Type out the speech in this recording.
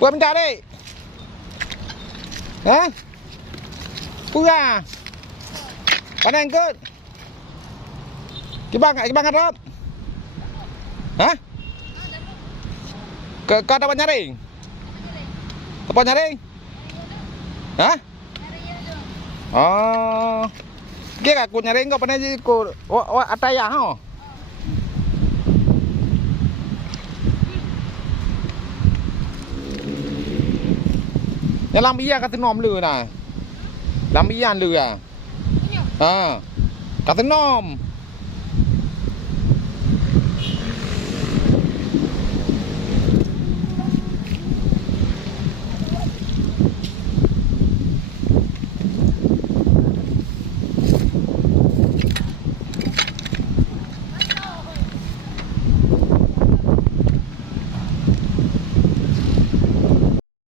Buat benda dek. Ha? Pura. Panen ke? Kibang harap. Ha? Kau dapat nyaring? Dapat nyaring? Ha? Oh. Kira aku nyaring kau panen je kau. Wah ataya ha. Yang lambian kata nom lu nah. Lambian lu ya. Ha. Kata nom.